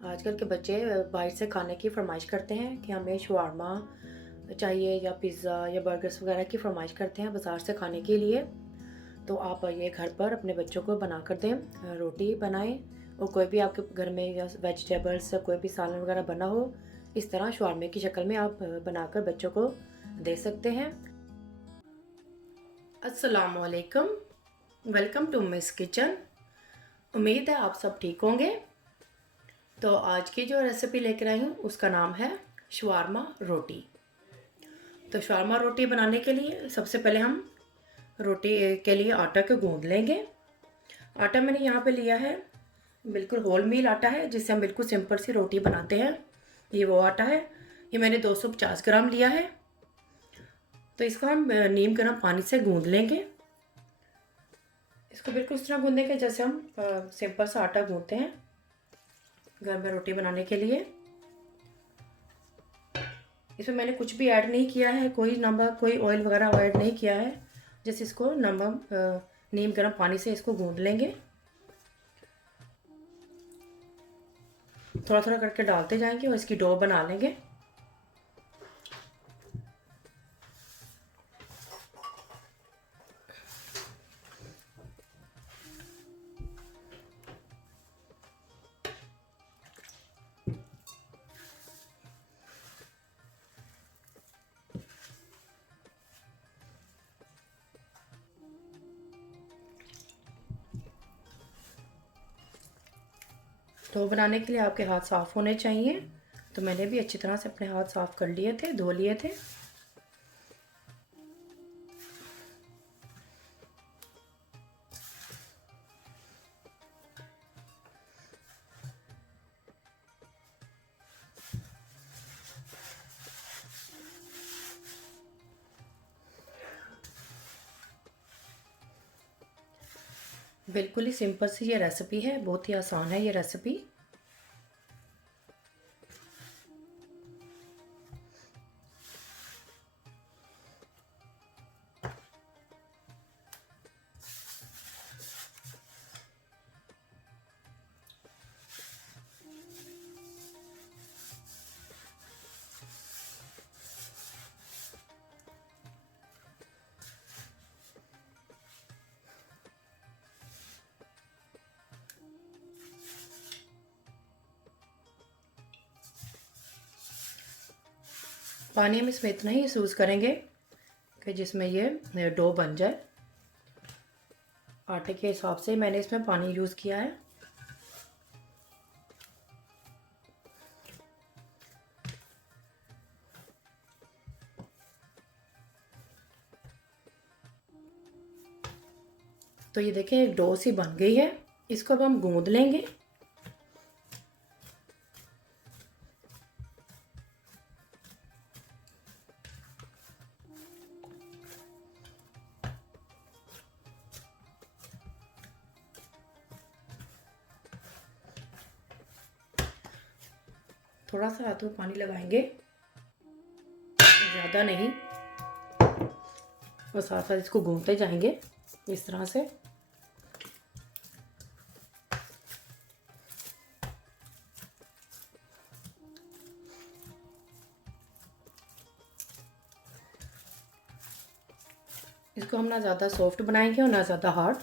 आजकल के बच्चे बाहर से खाने की फ़रमाइश करते हैं कि हमें शवारमा चाहिए या पिज़्ज़ा या बर्गर्स वगैरह की फ़रमाइश करते हैं बाज़ार से खाने के लिए। तो आप ये घर पर अपने बच्चों को बना कर दें। रोटी बनाएँ और कोई भी आपके घर में या वेजिटेबल्स या कोई भी सालन वगैरह बना हो, इस तरह शवारमे की शक्ल में आप बनाकर बच्चों को दे सकते हैं। अस्सलामु अलैकुम, वेलकम टू मिस किचन। उम्मीद है आप सब ठीक होंगे। तो आज की जो रेसिपी लेकर आई हूँ उसका नाम है शवारमा रोटी। तो शवारमा रोटी बनाने के लिए सबसे पहले हम रोटी के लिए आटा को गूंद लेंगे। आटा मैंने यहाँ पे लिया है, बिल्कुल होल मील आटा है जिससे हम बिल्कुल सिंपल सी रोटी बनाते हैं। ये वो आटा है, ये मैंने 250 ग्राम लिया है। तो इसको हम नीम गर्म पानी से गूंद लेंगे। इसको बिल्कुल इस तरह गूंदेंगे जैसे हम सिंपल सा आटा गूंदते हैं घर में रोटी बनाने के लिए। इसमें मैंने कुछ भी ऐड नहीं किया है, कोई नमक कोई ऑयल वगैरह ऐड नहीं किया है। जैसे इसको नीम गर्म पानी से इसको गूंद लेंगे। थोड़ा थोड़ा करके डालते जाएंगे और इसकी डो बना लेंगे। डो बनाने के लिए आपके हाथ साफ़ होने चाहिए। तो मैंने भी अच्छी तरह से अपने हाथ साफ़ कर लिए थे, धो लिए थे। बिल्कुल ही सिंपल सी ये रेसिपी है, बहुत ही आसान है ये रेसिपी। पानी हम इसमें इतना ही यूज़ करेंगे कि जिसमें ये डो बन जाए। आटे के हिसाब से मैंने इसमें पानी यूज़ किया है। तो ये देखें एक डो सी बन गई है। इसको अब हम गूंद लेंगे। थोड़ा सा हाथों में पानी लगाएंगे, ज़्यादा नहीं, और साथ साथ इसको गूंदते जाएंगे इस तरह से। इसको हम ना ज़्यादा सॉफ्ट बनाएंगे और ना ज़्यादा हार्ड।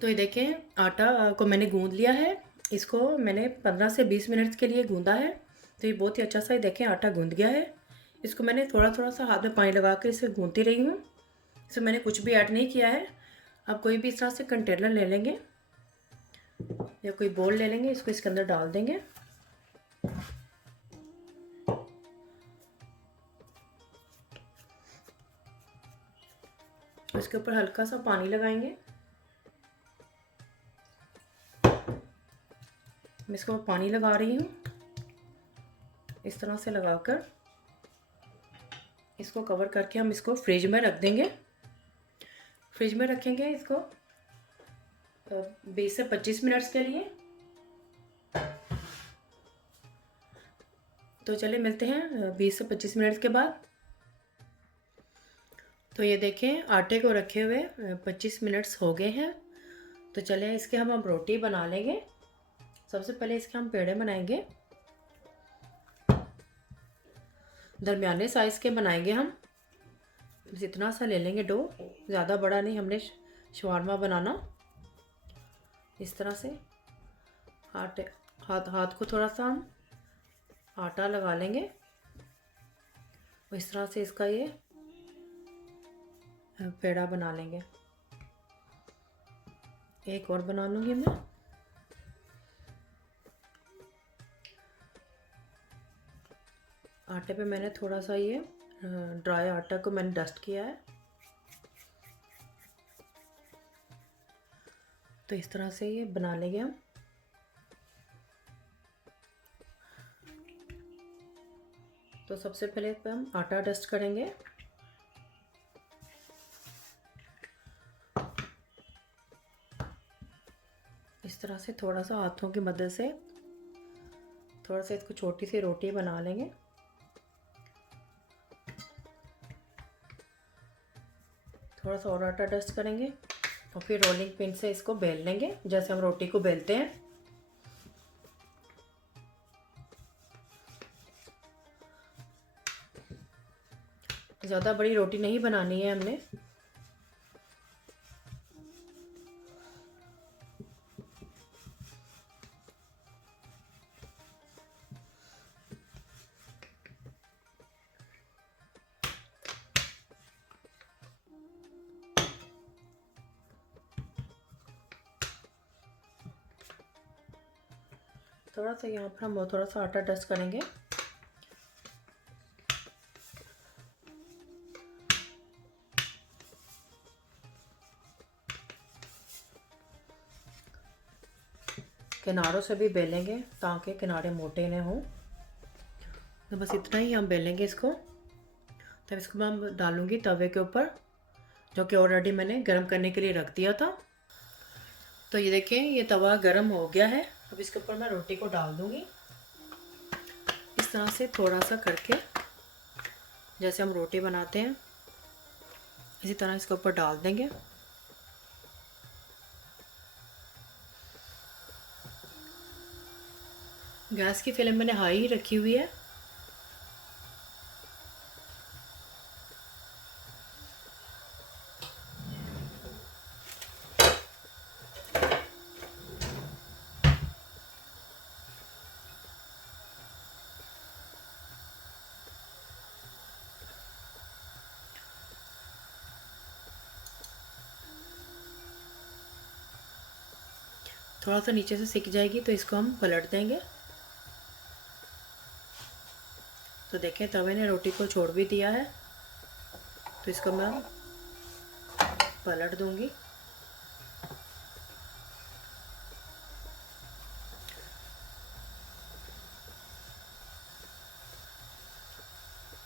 तो ये देखें आटा को मैंने गूंद लिया है। इसको मैंने 15 से 20 मिनट के लिए गूंदा है। तो ये बहुत ही अच्छा सा, ये देखें आटा गूंद गया है। इसको मैंने थोड़ा थोड़ा सा हाथ में पानी लगा कर इसे गूंदती रही हूँ। इसमें मैंने कुछ भी ऐड नहीं किया है। अब कोई भी इस तरह से कंटेनर ले लेंगे या कोई बोल ले लेंगे, इसको इसके अंदर डाल देंगे। इसके ऊपर हल्का सा पानी लगाएंगे। मैं इसको पानी लगा रही हूँ। इस तरह से लगाकर इसको कवर करके हम इसको फ्रिज में रख देंगे। फ्रिज में रखेंगे इसको 20 से 25 मिनट्स के लिए। तो चलिए मिलते हैं 20 से 25 मिनट के बाद। तो ये देखें आटे को रखे हुए 25 मिनट्स हो गए हैं। तो चलिए इसके हम रोटी बना लेंगे। सबसे पहले इसके हम पेड़े बनाएंगे। दरमियाने साइज़ के बनाएंगे हम। बस इतना सा ले लेंगे डो, ज़्यादा बड़ा नहीं हमने शवारमा बनाना। इस तरह से हाथ को थोड़ा सा हम आटा लगा लेंगे। इस तरह से इसका ये पेड़ा बना लेंगे। एक और बना लूँगी मैं। आटे पे मैंने थोड़ा सा ये ड्राई आटा को मैंने डस्ट किया है। तो इस तरह से ये बना लेंगे हम। तो सबसे पहले इस पर हम आटा डस्ट करेंगे। इस तरह से थोड़ा सा हाथों की मदद से थोड़ा सा इसको छोटी सी रोटी बना लेंगे। थोड़ा सा और आटा डस्ट करेंगे और फिर रोलिंग पिन से इसको बेल लेंगे जैसे हम रोटी को बेलते हैं। ज़्यादा बड़ी रोटी नहीं बनानी है हमने। थोड़ा सा यहाँ पर हम थोड़ा सा आटा डस्ट करेंगे। किनारों से भी बेलेंगे ताकि किनारे मोटे न हों। तो बस इतना ही हम बेलेंगे इसको। तब इसको मैं डालूँगी तवे के ऊपर, जो कि ऑलरेडी मैंने गर्म करने के लिए रख दिया था। तो ये देखें ये तवा गर्म हो गया है। अब इसके ऊपर मैं रोटी को डाल दूँगी इस तरह से थोड़ा सा करके, जैसे हम रोटी बनाते हैं इसी तरह इसके ऊपर डाल देंगे। गैस की फ्लेम मैंने हाई ही रखी हुई है। थोड़ा सा नीचे से सिक जाएगी तो इसको हम पलट देंगे। तो देखें तवे ने रोटी को छोड़ भी दिया है। तो इसको मैं पलट दूंगी।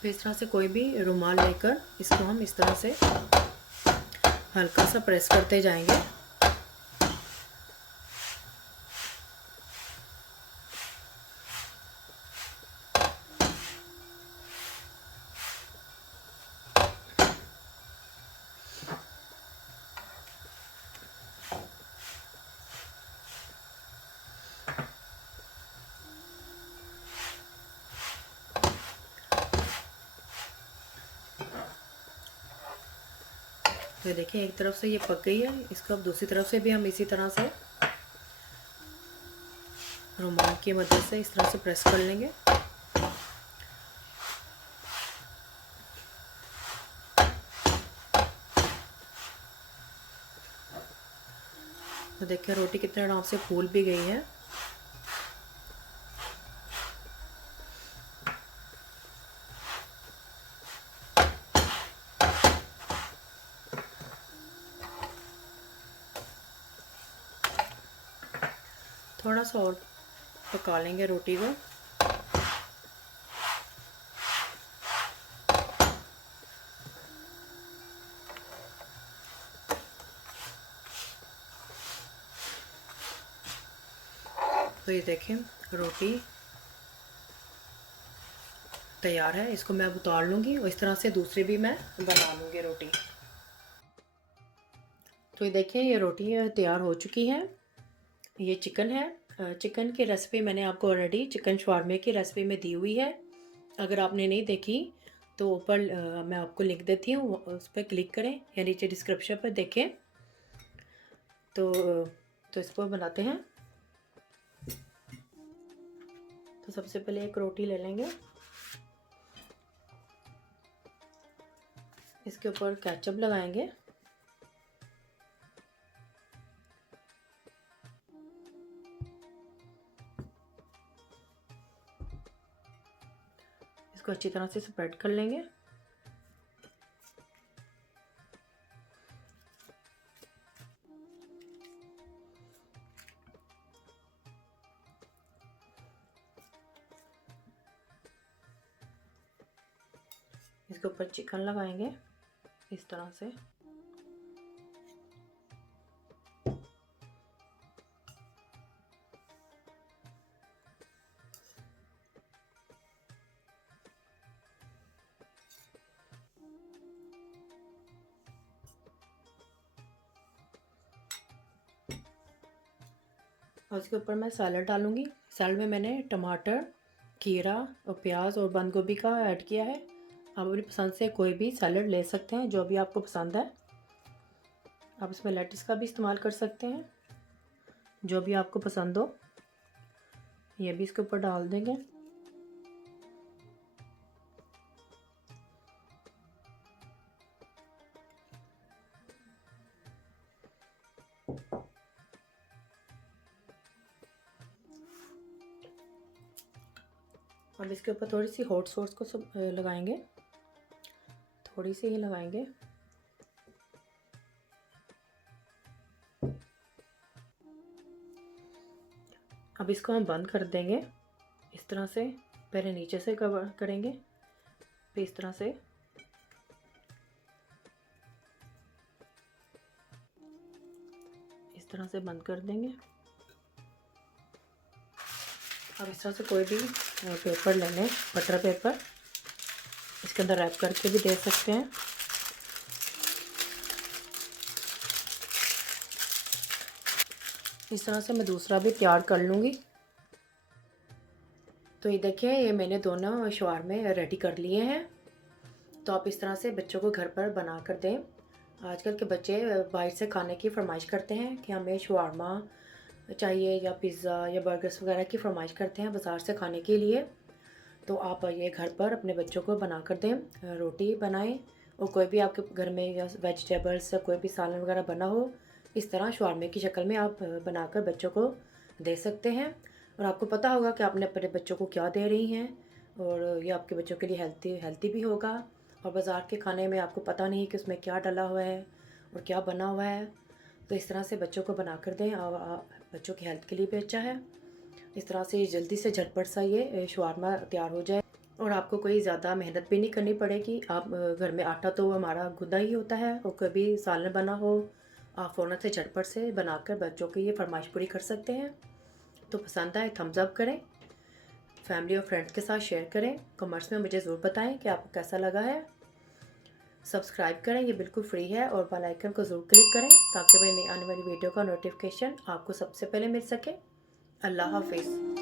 फिर इस तरह से कोई भी रुमाल लेकर इसको हम इस तरह से हल्का सा प्रेस करते जाएंगे। तो देखिए एक तरफ से ये पक गई है। इसको अब दूसरी तरफ से भी हम इसी तरह से रुमाल की मदद से इस तरह से प्रेस कर लेंगे। तो देखिए रोटी कितने आराम से फूल भी गई है। थोड़ा सा और पका लेंगे रोटी को। तो ये देखें रोटी तैयार है, इसको मैं उतार लूँगी और इस तरह से दूसरी भी मैं बना लूँगी रोटी। तो ये देखिए ये रोटी तैयार हो चुकी है। ये चिकन है। चिकन की रेसिपी मैंने आपको ऑलरेडी चिकन शवारमे की रेसिपी में दी हुई है। अगर आपने नहीं देखी तो ऊपर मैं आपको लिंक देती हूँ, उस पर क्लिक करें या नीचे डिस्क्रिप्शन पर देखें। तो इसको बनाते हैं। तो सबसे पहले एक रोटी ले लेंगे, इसके ऊपर केचप लगाएंगे। इसको अच्छी तरह से स्प्रेड कर लेंगे। इसके ऊपर चिकन लगाएंगे इस तरह से। और इसके ऊपर मैं सैलड डालूँगी। सैलड में मैंने टमाटर, खीरा और प्याज और बंद गोभी का ऐड किया है। आप अपनी पसंद से कोई भी सैलड ले सकते हैं, जो भी आपको पसंद है। आप इसमें लेट्स का भी इस्तेमाल कर सकते हैं, जो भी आपको पसंद हो। ये भी इसके ऊपर डाल देंगे। अब इसके ऊपर थोड़ी सी हॉट सॉस को सब लगाएंगे, थोड़ी सी ही लगाएंगे। अब इसको हम बंद कर देंगे इस तरह से। पहले नीचे से कवर करेंगे, फिर इस तरह से। इस तरह से बंद कर देंगे। अब इस तरह से कोई भी पेपर ले लें, बटर पेपर, इसके अंदर रैप करके भी दे सकते हैं। इस तरह से मैं दूसरा भी तैयार कर लूँगी। तो ये देखिए ये मैंने दोनों शवारमे रेडी कर लिए हैं। तो आप इस तरह से बच्चों को घर पर बना कर दें। आजकल के बच्चे बाहर से खाने की फरमाइश करते हैं कि हमें शवारमा चाहिए या पिज़्ज़ा या बर्गर्स वगैरह की फरमाइश करते हैं बाज़ार से खाने के लिए। तो आप ये घर पर अपने बच्चों को बना कर दें। रोटी बनाएं और कोई भी आपके घर में या वेजिटेबल्स या कोई भी सालन वगैरह बना हो, इस तरह शवारमे की शक्ल में आप बनाकर बच्चों को दे सकते हैं। और आपको पता होगा कि आपने अपने बच्चों को क्या दे रही हैं, और ये आपके बच्चों के लिए हेल्थी भी होगा। और बाज़ार के खाने में आपको पता नहीं कि उसमें क्या डला हुआ है और क्या बना हुआ है। तो इस तरह से बच्चों को बना कर दें, और बच्चों की हेल्थ के लिए भी अच्छा है। इस तरह से जल्दी से झटपट सा ये शवारमा तैयार हो जाए और आपको कोई ज़्यादा मेहनत भी नहीं करनी पड़ेगी। आप घर में आटा तो हमारा गुदा ही होता है, और कभी सालन बना हो आप फ़ौरन से झटपट से बनाकर बच्चों की ये फरमाइश पूरी कर सकते हैं। तो पसंद आए थम्स अप करें, फैमिली और फ्रेंड्स के साथ शेयर करें। कमेंट्स में मुझे ज़रूर बताएं कि आपको कैसा लगा है। सब्सक्राइब करें, ये बिल्कुल फ्री है, और बेल आइकन को ज़रूर क्लिक करें ताकि मेरी आने वाली वीडियो का नोटिफिकेशन आपको सबसे पहले मिल सके। अल्लाह हाफिज़।